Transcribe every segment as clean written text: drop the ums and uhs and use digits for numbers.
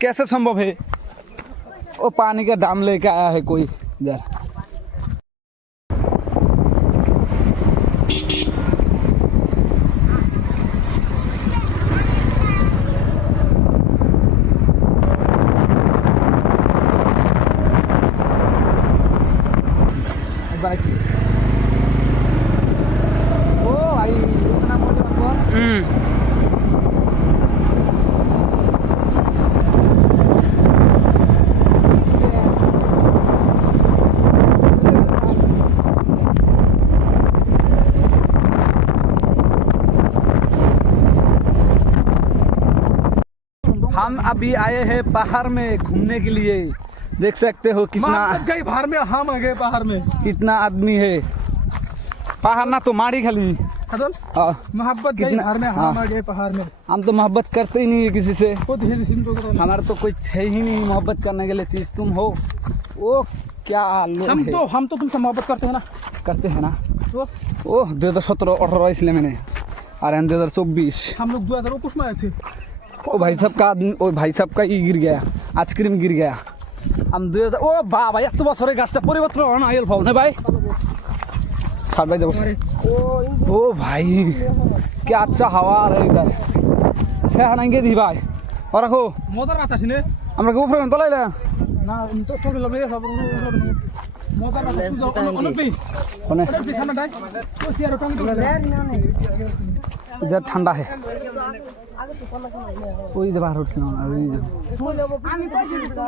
कैसे संभव है? वो पानी का ड्राम लेके आया है कोई इधर। ओ भाई इतना मोटे हम अभी आए हैं पहाड़ में घूमने के लिए। देख सकते हो कितना पहाड़ में हम आ गए। पहाड़ में कितना आदमी है। पहाड़ ना तो माड़ी खाली मोहब्बत गई पहाड़ में हम आ गए। पहाड़ में हम तो मोहब्बत करते ही नहीं है किसी से। हमारा तो कोई है ही नहीं मोहब्बत करने के लिए चीज। तुम हो वो क्या लोग हम तो तुमसे मोहब्बत करते हैं ना। ओह 2017-18 इसलिए मैंने और 2024 हम लोग 2021 में आए थे। ओ भाई साहब का ये गिर गया, आइसक्रीम गिर गया। हम 2000 ओ बा भाई এত বছরে গাছটা পরিবর্তন হয় না এল ভাব না ভাই। ছাড় ভাই দেবো। ओ भाई क्या अच्छा हवा आ रहा है इधर से हानेंगे दी भाई और रखो মজার বাতাস নে আমরা কি উপরে তোলাইলা না তো তোর লবে সব মজার বাতাস অনুপি কোনে পিছনে ডাই ও সিয়ার টাং इधर ठंडा है। ওই যে বাহির উঠছিলাম ওই যে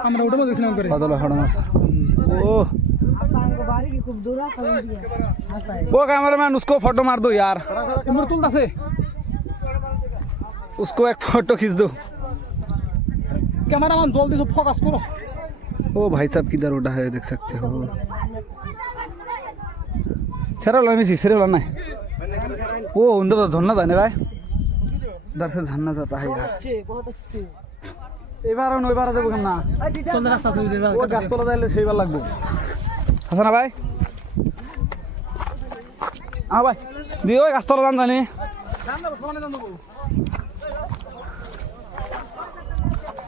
আমরা ওটা গেছিলাম করে বদল হড় মাছ। ओ वो कैमरामैन उसको फोटो मार दो यार। इमर तुलता उसको एक फोटो खींच दो। कैमरामैन जल्दी से फोकस करो। ओ भाई साहब किधर उड़ा है देख सकते हो। सेरेला नहीं वो उधर तो झरना था भाई। उधर से झरना जाता है यार। बहुत अच्छे এবার যাবো কেন না কোন রাস্তা আছে ও গাছতলা যাইলে সেইবার লাগবে। আছে না ভাই? ভাই দিও ওই গাছতলা দাম জানি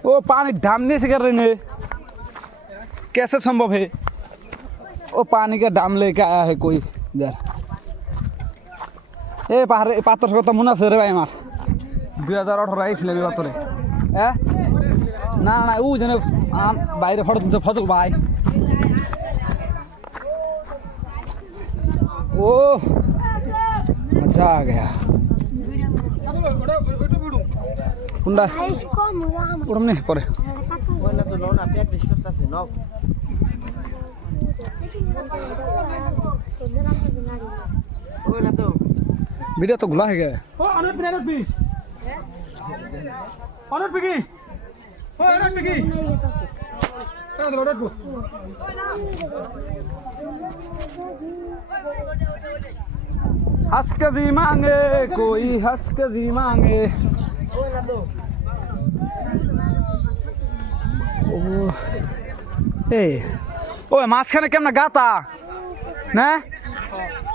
वो पानी डामने से कर रहे हैं। कैसे संभव है? वो पानी का डाम लेके आया है कोई इधर। ए पहाड़ पातर से मुना से रे भाई हमार 2018 इसलिए भी पातरे ना वो जने বাইরে ফটো ফজল ভাই। ओ मजा आ गया। कुंडा उड़म नहीं परे तो लो ना पेट डिस्टर्ब करते नो ओए ना तो वीडियो तो गुला है गया। ओ अनुप भी की ओ अनुप की हंस के जी मांगे कोई हंस के जी मांगे। ओए ना तो ए ओ মাঝখানে কেমন গাতা না